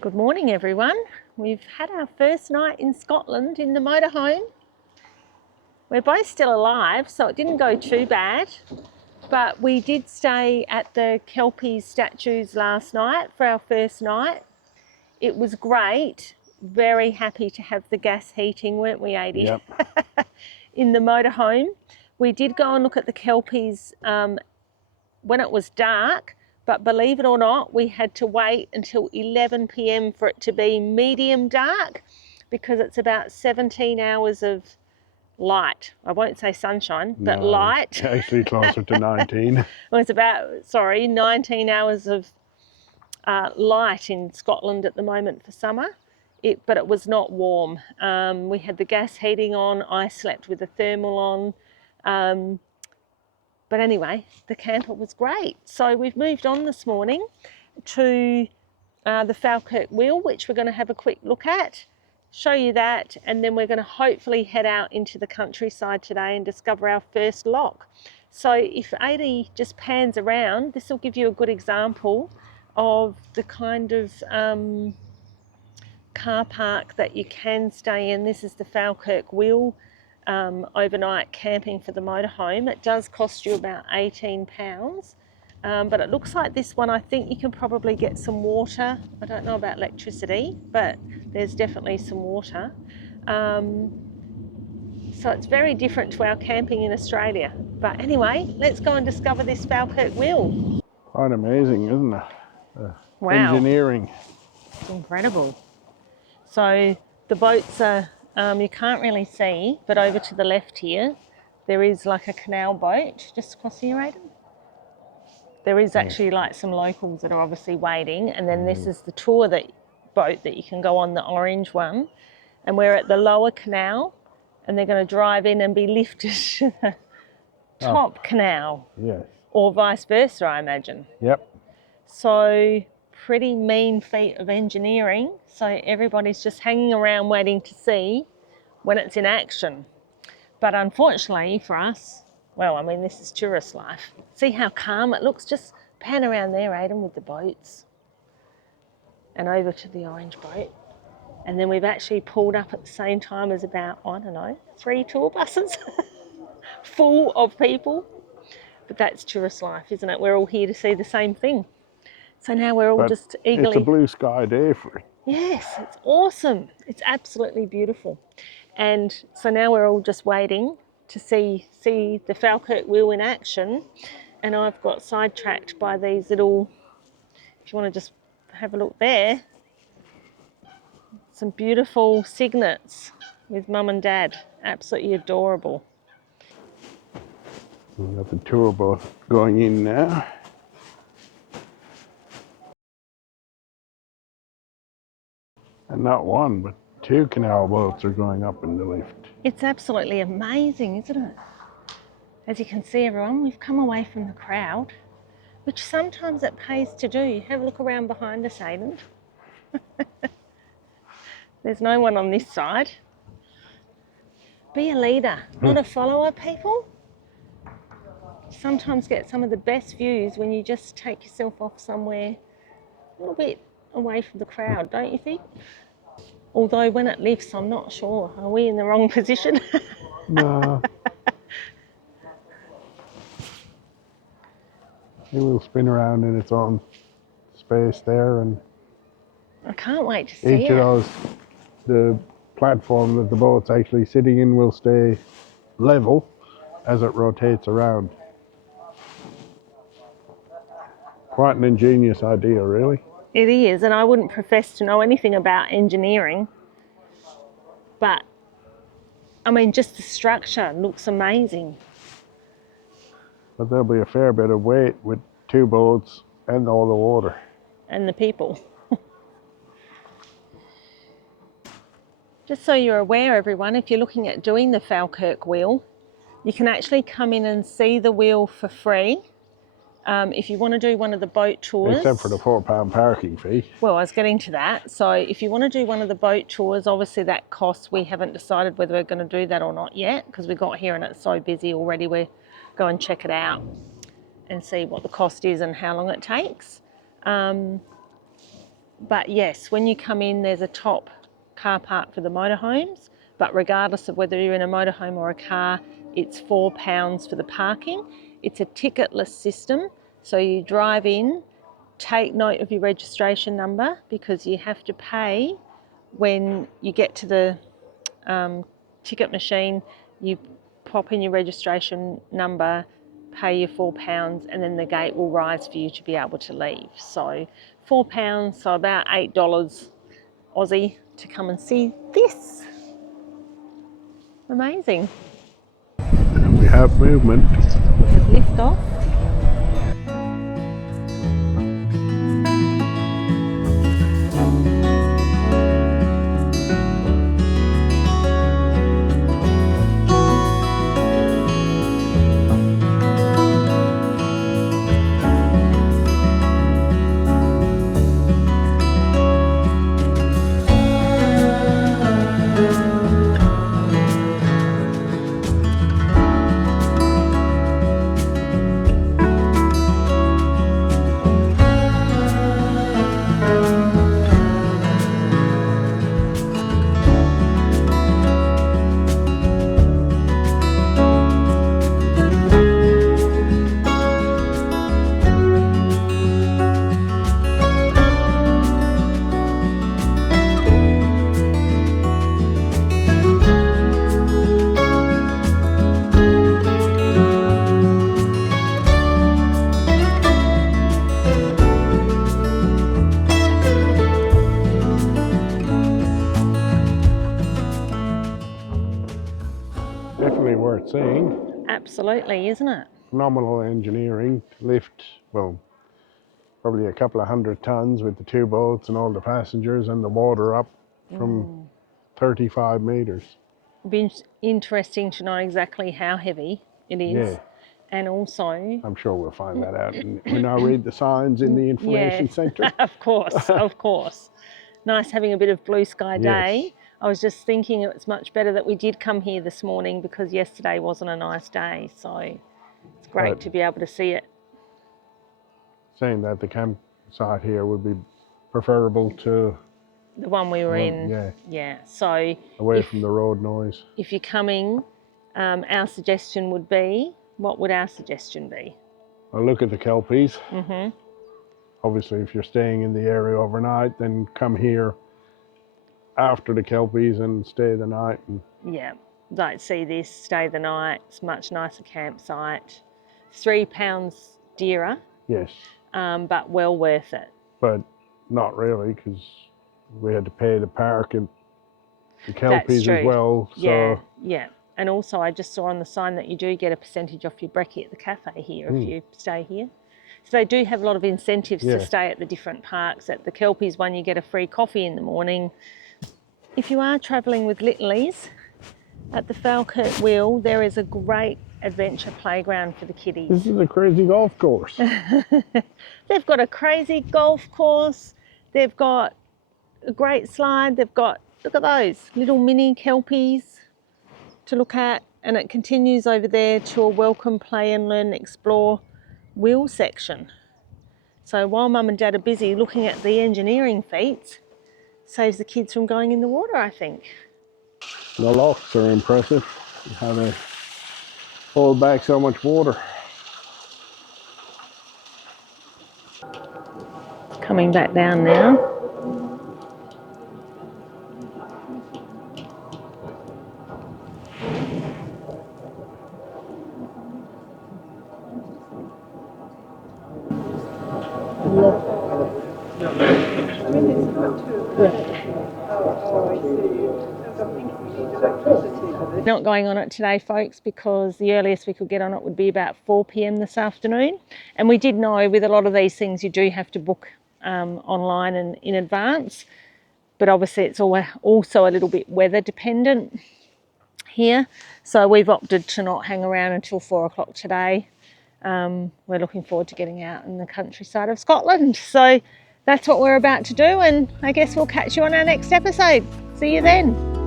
Good morning everyone. We've had our first night in Scotland in the motorhome. We're both still alive, so it didn't go too bad, but we did stay at the kelpies statues last night for our first night. It was great. Very happy to have the gas heating, weren't we, Adi? Yep. In the motorhome. We did go and look at the kelpies when it was dark, but believe it or not, we had to wait until 11 p.m. for it to be medium dark because it's about 17 hours of light. I won't say sunshine, but light. Actually closer to 19. Well, it's about, 19 hours of light in Scotland at the moment for summer. But it was not warm. We had the gas heating on. I slept with the thermal on. But anyway, the camper was great. So we've moved on this morning to the FALKIRK wheel, which we're going to have a quick look at, show you that, and then we're going to hopefully head out into the countryside today and discover our first lock. So if Adi just pans around, this will give you a good example of the kind of car park that you can stay in. This is the FALKIRK wheel. Overnight camping for the motorhome. It does cost you about £18, but it looks like this one, I think you can probably get some water. I don't know about electricity, but there's definitely some water. So it's very different to our camping in Australia. But anyway, let's go and discover this FALKIRK wheel. Quite amazing, isn't it? Wow. Engineering. It's incredible. So the boats are you can't really see, but over to the left here, there is like a canal boat just across here, Aidan. There is actually like some locals that are obviously waiting, and then this is the tour boat that you can go on, the orange one. And we're at the lower canal, and they're going to drive in and be lifted to the top canal. Yes. Or vice versa, I imagine. Yep. So pretty mean feat of engineering. So everybody's just hanging around waiting to see when it's in action. But unfortunately for us, well, I mean, this is tourist life. See how calm it looks? Just pan around there, Aidan, with the boats. And over to the orange boat. And then we've actually pulled up at the same time as about, I don't know, 3 tour buses full of people. But that's tourist life, isn't it? We're all here to see the same thing. So now we're all just eagerly... It's a blue sky day for it. Yes, it's awesome. It's absolutely beautiful. And so now we're all just waiting to see the FALKIRK wheel in action. And I've got sidetracked by these little, if you want to just have a look there, some beautiful cygnets with mum and dad. Absolutely adorable. We've got the tour boat going in now. And not one, but 2 canal boats are going up in the lift. It's absolutely amazing, isn't it? As you can see, everyone, we've come away from the crowd, which sometimes it pays to do. Have a look around behind us, Aidan. There's no one on this side. Be a leader, not a follower, people. Sometimes get some of the best views when you just take yourself off somewhere a little bit away from the crowd, don't you think? Although when it lifts, I'm not sure. Are we in the wrong position? No. It will spin around in its own space there, and I can't wait to see it. each of those, the platform that the boat's actually sitting in will stay level as it rotates around. Quite an ingenious idea, really. It is, and I wouldn't profess to know anything about engineering, but I mean, just the structure looks amazing. But there'll be a fair bit of weight with 2 boats and all the water. And the people. Just so you're aware, everyone, if you're looking at doing the FALKIRK wheel, you can actually come in and see the wheel for free. If you want to do one of the boat tours... Except for the £4 parking fee. Well, I was getting to that. So if you want to do one of the boat tours, obviously that costs, we haven't decided whether we're going to do that or not yet, because we got here and it's so busy already. We'll go and check it out and see what the cost is and how long it takes. But yes, when you come in, there's a top car park for the motorhomes, but regardless of whether you're in a motorhome or a car, it's £4 for the parking. It's a ticketless system, so you drive in, take note of your registration number, because you have to pay when you get to the ticket machine. You pop in your registration number, pay your £4, and then the gate will rise for you to be able to leave. So £4, so about $8 Aussie to come and see this. Amazing. And we have movement. We have lift off. Definitely worth seeing. Absolutely, isn't it? Phenomenal engineering. Lift, well, probably a couple of 100 tons with the two boats and all the passengers, and the water up from 35 meters. It'll be interesting to know exactly how heavy it is. Yeah. And also, I'm sure we'll find that out when I read the signs in the information centre. Of course, of course. Nice having a bit of blue sky day. Yes. I was just thinking it's much better that we did come here this morning, because yesterday wasn't a nice day. So it's great But to be able to see it. saying that, the campsite here would be preferable to The one we were in. yeah, Yeah. So away from the road noise. if you're coming, our suggestion would be, what would our suggestion be? I'll look at the kelpies. Obviously, if you're staying in the area overnight, then come here after the kelpies and stay the night. And Yeah, like see this, stay the night. It's a much nicer campsite. £3 dearer, yes, but well worth it. but not really, because we had to pay the park and the kelpies as well. So Yeah. And also, I just saw on the sign that you do get a percentage off your brekkie at the cafe here if you stay here. So they do have a lot of incentives to stay at the different parks. At the kelpies one, you get a free coffee in the morning. If you are travelling with littlies, at the FALKIRK Wheel, there is a great adventure playground for the kiddies. this is a crazy golf course. They've got a crazy golf course. They've got a great slide. They've got, look at those little mini kelpies to look at. And it continues over there to a welcome, play and learn and explore wheel section. So while mum and dad are busy looking at the engineering feats, saves the kids from going in the water, I think. The locks are impressive, how they hold back so much water. Coming back down now. Not going on it today, folks, because the earliest we could get on it would be about 4 p.m. this afternoon. And we did know with a lot of these things you do have to book online and in advance. But obviously it's also a little bit weather dependent here. So we've opted to not hang around until 4 o'clock today. We're looking forward to getting out in the countryside of Scotland. So that's what we're about to do, and I guess we'll catch you on our next episode. See you then.